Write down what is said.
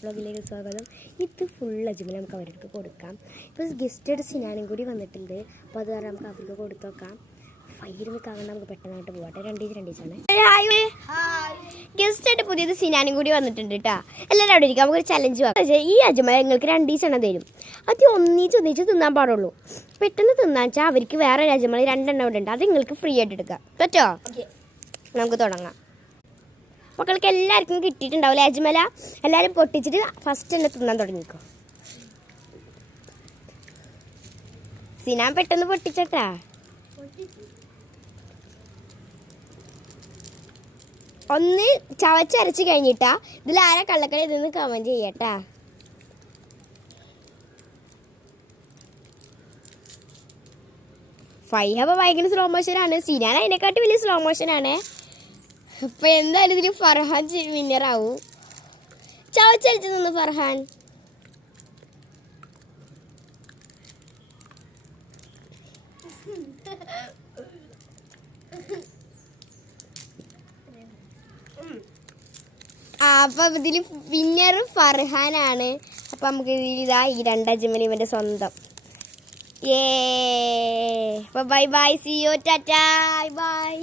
ബ്ലോഗിലേക്ക് സ്വാഗതം. ഇത് ഫുൾ അജ്മൽ നമുക്ക് അവർക്ക് കൊടുക്കാം. ഇപ്പോൾ ഗസ്റ്റഡ് സിനാനും കൂടി വന്നിട്ടുണ്ട്. അപ്പോൾ അത് കാരണം നമുക്ക് അവർക്ക് കൊടുത്തു നോക്കാം. ഫൈര് നിൽക്കാൻ നമുക്ക് പെട്ടെന്നായിട്ട് പോകട്ടെ. രണ്ടീച്ചാണ് ഗസ്റ്റായിട്ട് പുതിയത് സിനാനും കൂടി വന്നിട്ടുണ്ട് കേട്ടോ. എല്ലാവരും അവിടെ ഇരിക്കും. നമുക്കൊരു ചലഞ്ച് പോകാം. ഈ അജ്മൽ നിങ്ങൾക്ക് 2 ദിവസം തരും. അത് ഒന്നിച്ച് തിന്നാൻ പാടുള്ളൂ. പെട്ടെന്ന് തിന്നാൻ വെച്ചാൽ അവർക്ക് വേറെ ഒരു അജ്മൽ 2 ഇവിടെ ഉണ്ട്. അത് നിങ്ങൾക്ക് ഫ്രീ ആയിട്ട് എടുക്കാം. പറ്റോ? നമുക്ക് തുടങ്ങാം. മക്കൾക്ക് എല്ലാവർക്കും കിട്ടിയിട്ടുണ്ടാവില്ല അജ്മല. എല്ലാവരും പൊട്ടിച്ചിട്ട് ഫസ്റ്റ് തന്നെ തിന്നാൻ തുടങ്ങിക്കോ. സിനാൻ പെട്ടെന്ന് പൊട്ടിച്ചട്ടാ. ഒന്ന് ചവച്ചരച്ച് കഴിഞ്ഞിട്ടാ ഇതിൽ ആരെ കള്ളക്കളി ഇതെന്ന് കമന്റ് ചെയ്യട്ടാ. ഫൈഹ ഭയങ്കര സ്ലോ മോഷനാണ്. സിനാൻ അതിനെക്കാട്ടി വലിയ സ്ലോ മോഷനാണ്. അപ്പൊ എന്തായാലും ഇതിന് ഫർഹാൻ വിന്നറാവും. ചവച്ചരച്ച് നിന്ന് ഫർഹാൻ. അപ്പൊ ഇതില് വിന്നർ ഫർഹാനാണ്. അപ്പൊ നമുക്ക് ഇതാ ഈ 2 അജ്മൽ ഇവന്റെ സ്വന്തം. ബൈ ബൈ, സി യു, ടാറ്റാ, ബൈ.